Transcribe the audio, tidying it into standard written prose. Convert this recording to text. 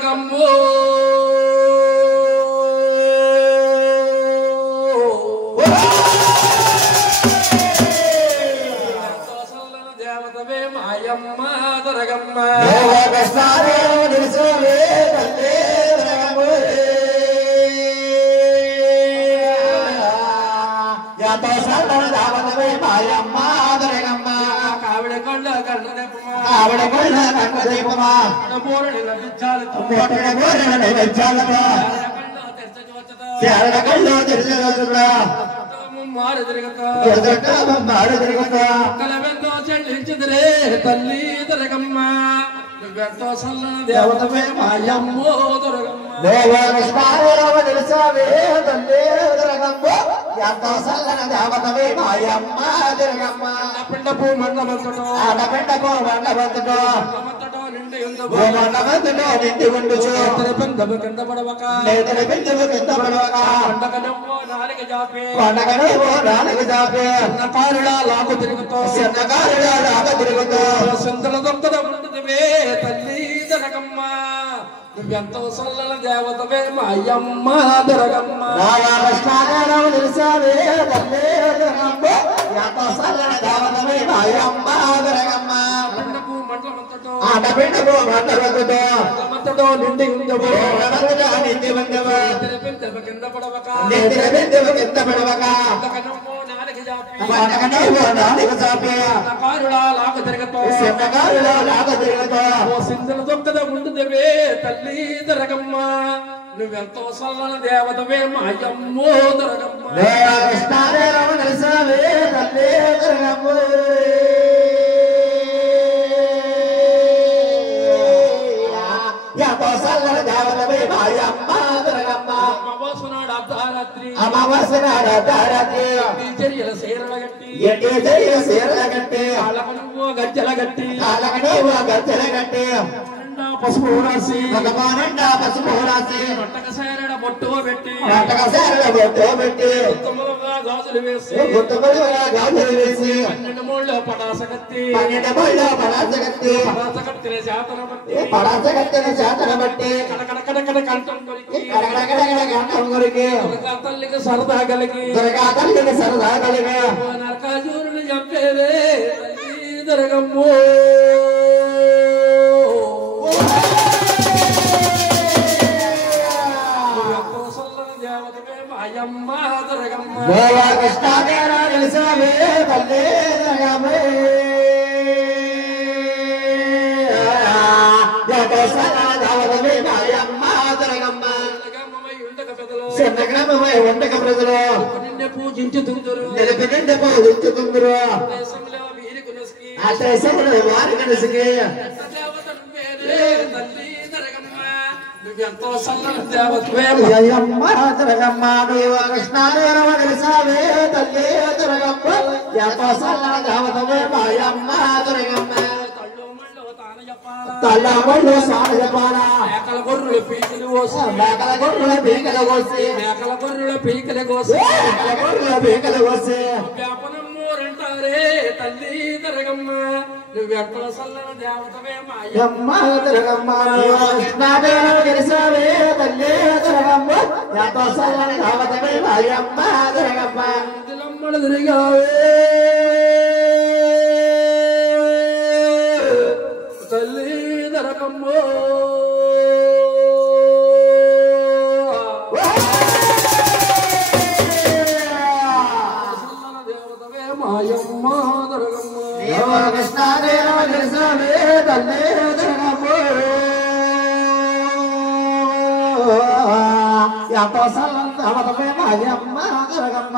దొరకమ్మో దేవతవే మాయమ్మ దొరకమ్మ చెల్లించదురే తల్లి దొరకమ్మ నువ్వెంతో సల్ల దేవతవే మాయమ్మో దొరకమ్మ పిండపు మండమంతటో నిండి ఉండుచు పిందము కింద పడవక నాలుగు జాపే కారుడా లాగు తిరుగుతో సింతల దొంగద ఉండుదివే తల్లి దొరకమ్మ నువ్వెంతో సల్లల దేవతవే మాయమ్మ దొరకమ్మ మంటమంతటో నిండి ఉందవు కింద పడవక సింధుల దొంగద ఉండుదవే తల్లి దొరకమ్మ నువ్వెంతో సల్లన దేవతవే మాయమ్మో దొరకమ్మ అమావాస్య నాడు అర్ధరాత్రి గజ్జల గట్టి పసుపు రాసి పసుపు రాసి బొట్టు పెట్టి గాజులు వేసి పన్నెండు మూళ్ళ పడాస కత్తి జాతర బట్టి కడకడ కంఠం కొరికి తల్లికి సరదా కలిగి నరకాజూరుని చంపేదే తల్లి దొరకమ్మో మాయమ్మ దొరకమ్మ ఉండక ప్రజలు నిన్నే పూజించుతుందరు ఆ దేశంలో వారి కలిసికి నువ్వెంతో సల్లన దేవతవే మాయమ్మ దొరకమ్మ కృష్ణాదేవ తెలిసావే తల్లి దొరకమ్మ ఎంతో సల్లన దేవతవే మాయమ్మ దొరకమ్మ తల్లమళ్ళు సాన చెప్పాలా మేకల గొర్రెల పీకల కోసి వ్యాపనమ్మోరంటారే తల్లి దొరకమ్మ నువ్వెంతో సల్లన దేవతవే మాయమ్మ దొరకమ్మ కృష్ణాదేవ తెలిసావే తల్లి దొరకమ్మ ఎంతో సల్లన దేవతవే మాయమ్మ దొరకమ్మ ఇందులమ్మడు తిరిగావే తల్లి దొరకమ్మో దేవతవే మాయమ్మ దొరకమ్మ కృష్ణాదేవ తెలిసావే తల్లి దొరకమ్మో ఎంతో సల్లన దేవతవే మాయమ్మ దొరకమ్మ